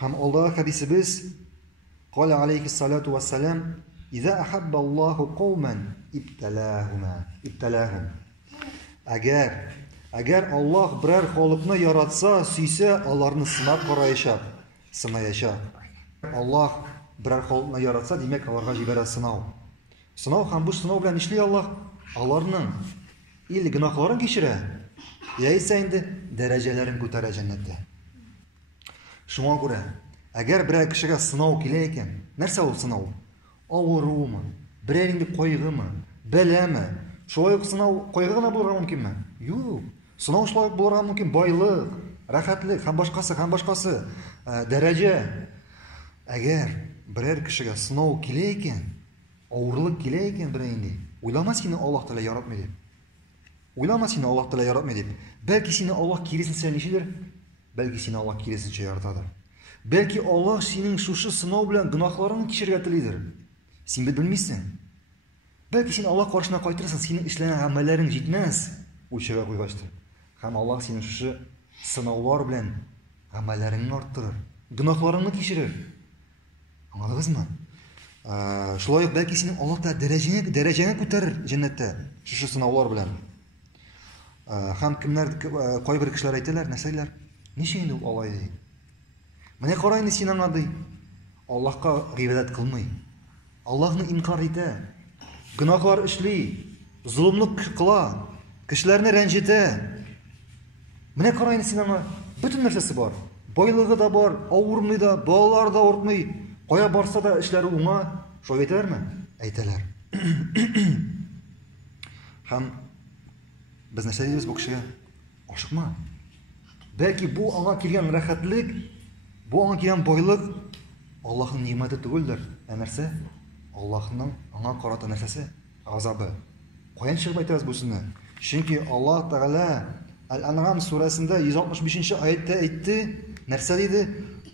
Һәм алдағы хадисебез قال عليه الصلاة والسلام إذا أحب الله قوما ابتلاهم. Әгәр Аллаһ берәр халыкны яратса, сөйсә, аларны сынап караячак, сынаячак. Аллаһ берәр халыкны яратса, димәк, аларга җибәрә сынау. Сынау һәм бу сынау белән нишли Аллаһ? Аларның ил гөнаһларын кичерә. Яисә инде дәрәҗәләрен күтәрә җәннәттә. Шуңа күрә, әгәр берәр кешегә сынау килә икән, нәрсә ул сынау? Авырумы, берәр инде кайгымы, бәләме? Шулай ук сынау кайгы гына булырга мөмкинме? Юк. Сынау шулай ук булырга мөмкин байлык, рәхәтлек һәм башкасы, дәрәҗә. Әгәр берәр кешегә сынау килә икән, авырлык килә икән берәр инде, уйлама сине Аллаһ Тәгалә яратмый дип. Уйлама сине Аллаһ Тәгалә яратмый дип. Бәлки сине Аллаһ киресенчә ничедер? Бәлки сине Аллаһ киресенчә яратадыр. Бәлки Аллаһ синең шушы сынау белән гөнаһларыңны кичерергә телидер. Син бит белмисең. Бәлки син Аллаһ каршына кайтырсың, синең эшләгән гамәлләрең җитмәс, үлчәгә куйгачтыр. Һәм Аллаһ синең шушы сынаулар белән гамәлләреңне арттырыр, гөнаһларыңны кичерер. Аңладыгызмы? Шулай ук бәлки синең Аллаһ та дәрәҗәңне күтәрер җәннәттә шушы сынаулар белән. Һәм кайбер кешеләр әйтәләр, нәрсәләр? Ничә инде ул алай ди? Менә кара инде син аңа ди. Аллаһка гыйбадат кылмый. Аллаһны инкар итә. Гөнаһлар эшли, зулымлык кыла, кешеләрне рәнҗетә. Менә кара инде син аңа бөтен нәрсәсе бар. Байлыгы да бар, авырмый да, балалар да авыртмый. Кая барса да эшләре уңа. Шулай әйтәләрме? Әйтәләр. Һәм без нәрсә дибез бу кешегә? Ашыкма. Бәлки бу аңа килгән рәхәтлек, бу аңа килгән байлык Аллаһның нимәте түгелдер. Нәрсә? Аллаһның аңа карата нәрсәсе? Азабы. Каян чыгып әйтәбез бу сүзне? Чөнки Аллаһ Тәгалә Әл-Ан'ам сүрәсендә 165-нче аятта әйтте, нәрсә диде?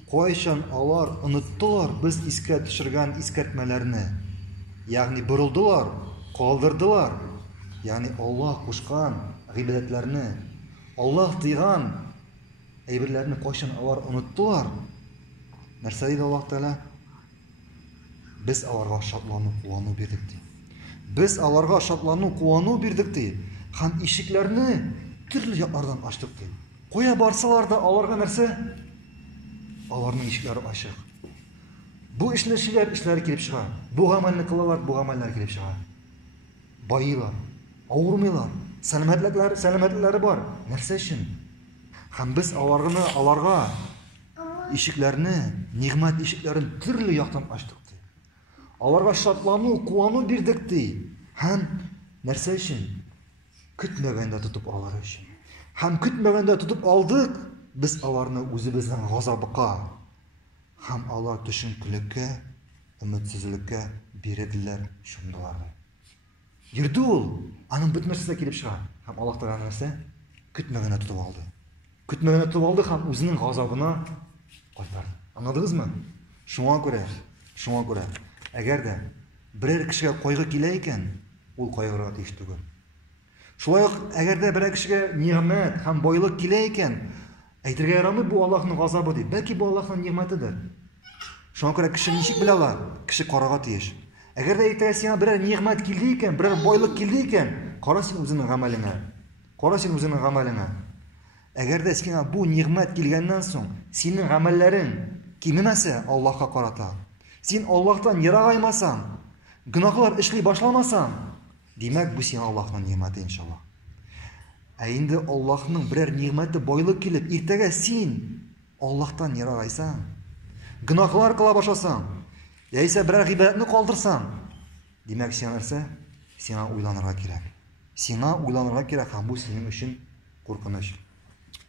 Кайчан алар оныттылар без искә төшергән искәртмәләрне. Ягъни борылдылар, калдырдылар. Ягъни Аллаһ кушкан гыйбадәтләрне, Аллаһ тыйган әйберләрне кайчан алар оныттылар. Нәрсә диде Аллаһ Тәгалә? Без аларга шатлану, куану бирдек ди. Без аларга шатлану, куану бирдек ди. Һәм ишекләрне төрле яклардан ачтык ди. Кая барсалар да аларга нәрсә? Аларның ишекләре ачык. Бу эшләре килеп чыга. Бу гамәлне кылалар, бу гамәлләр килеп чыга. Байылар, авырмыйлар, сәламәтләре бар. Нәрсә өчен? Һәм без аларга ишекләрне, нигъмәт ишекләрен төрле яктан ачтык ди. Аларга шатлану, куану бирдек ди. Һәм нәрсә өчен? Көтмәгәндә тотып алар өчен. Һәм көтмәгәндә тотып алдык, без аларны үзебезнең газабыга һәм алар төшенкелеккә, өметсезлеккә бирделәр, шундыйлар. Йөрде ул, аның бөтмәсенә килеп чыга. Һәм Аллаһ Тәгалә нәрсә? Көтмәгәндә тотып алды. Көтмәгәндә тотып алды һәм үзенең газабына кайтарды. Аңладыгызмы? Шуңа күрә, әгәр дә берәр кешегә кайгы килә икән, ул кайгырга тиеш түгел. Шулай ук әгәр дә берәр кешегә ниғмәт һәм байлык килә икән, әйтергә ярамый, бу Аллаһның газабы дип. Бәлки бу Аллаһның ниғмәтедер. Шуңа күрә кеше ничек белә ала? Кеше карарга тиеш. Әгәр дә әйтә сиңа берәр ниғмәт килде икән, берәр байлык килде икән, кара син үзеңнең гамәлеңә. Әгәр дә сиңа бу ниғмәт килгәннән соң, синең гамәлләрең кимемәсә Аллаһка карата, син Аллаһтан ерагаймасаң, гөнаһлар эшли башламасаң, димәк бу сиңа Аллаһның ниғмәте иншаллаһ. Ә инде Аллаһның берәр ниғмәте байлык килеп, иртәгә син Аллаһтан ерагайсаң, гөнаһлар кыла башласаң, яисә берәр гыйбадәтне калдырсаң, димәк сиңа нәрсә? Сиңа уйланырга кирәк. Һәм бу синең өчен куркыныч.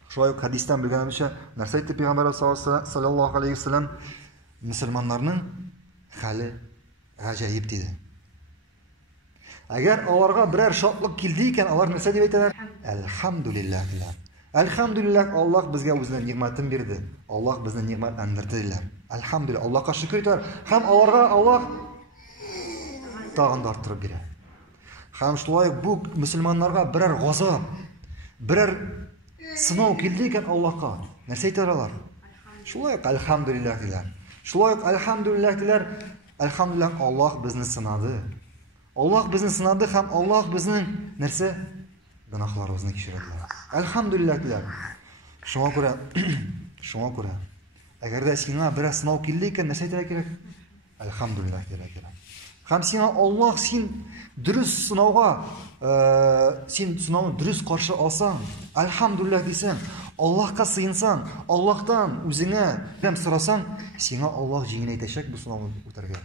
Шулай ук хадистан белгәнебезчә, нәрсә әйтте Пәйгамбәр саллаллаһу алейхи ва саллям? Мөселманнарның хәле гаҗәеп диде. Әгәр аларга берәр шатлык килде икән, алар нәрсә дип әйтәләр? Әлхәмдүлиллаһ. Әлхәмдүлиллаһ, Аллаһ безгә үзенең ниғмәтен бирде. Аллаһ безне ниғмәтләндерде диләр. Әлхәмдүлиллаһ, Аллаһка шөкр итәләр. Һәм аларга Аллаһ тагын да арттырып бирә. Һәм шулай бу мөселманнарга берәр газап, берәр сынау килде икән Аллаһка, нәрсә әйтәләр алар? Шулай ук әлхәмдүлилләх диләр. Шулай ук әлхәмдүлилләх диләр. Әлхәмдүлилләх, Аллаһ безне сынады. Аллаһ безне сынады һәм Аллаһ безнең нәрсә? Гөнаһларыбызны кичерде. Әлхәмдүлилләх диләр. Шуңа күрә, әгәр дә сиңа бераз сынау килде икән, нәрсә әйтергә кирәк? Әлхәмдүлилләх диләр кирәк. Һәм сиңа Аллаһ син дөрес сынауга, син сынауны дөрес каршы алсаң, әлхәмдүлилләх дисәң, Аллаһка сыйынсаң, Аллаһтан үзеңә ярдәм сорасаң, сиңа Аллаһ җиңеләйтәчәк бу сынауны үтәргә.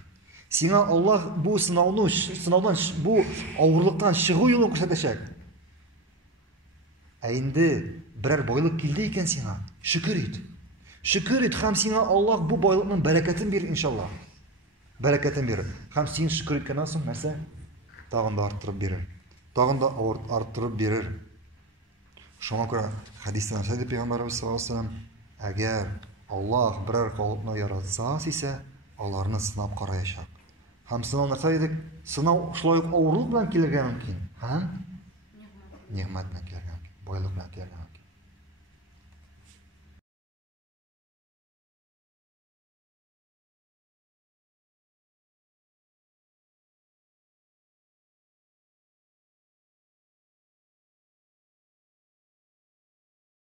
Сиңа Аллаһ бу сынаудан, бу авырлыктан чыгу юлын күрсәтәчәк. Ә инде берәр байлык килде икән сиңа, шөкер ит. Шөкер ит һәм сиңа Аллаһ бу байлыкның бәрәкәтен бирер иншаллах. Бәрәкәтен бирер. Һәм син шөкер иткәннән соң нәрсә? Тагын да арттырып бирер. Тагын да арттырып бирер. Шуңа күрә хәдистә Нәби Пәйгамбәрбез саллаллаһу алейһи ва саллям, әгәр Аллаһ берәр халыкны яратса исә, аларны сынап караячак. Һәм сынау нәрсә дидек? Сынау шулай ук авырлык белән килергә мөмкин. Һәм нигъмәт белән килергә мөмкин. Байлык белән килергә мөмкин.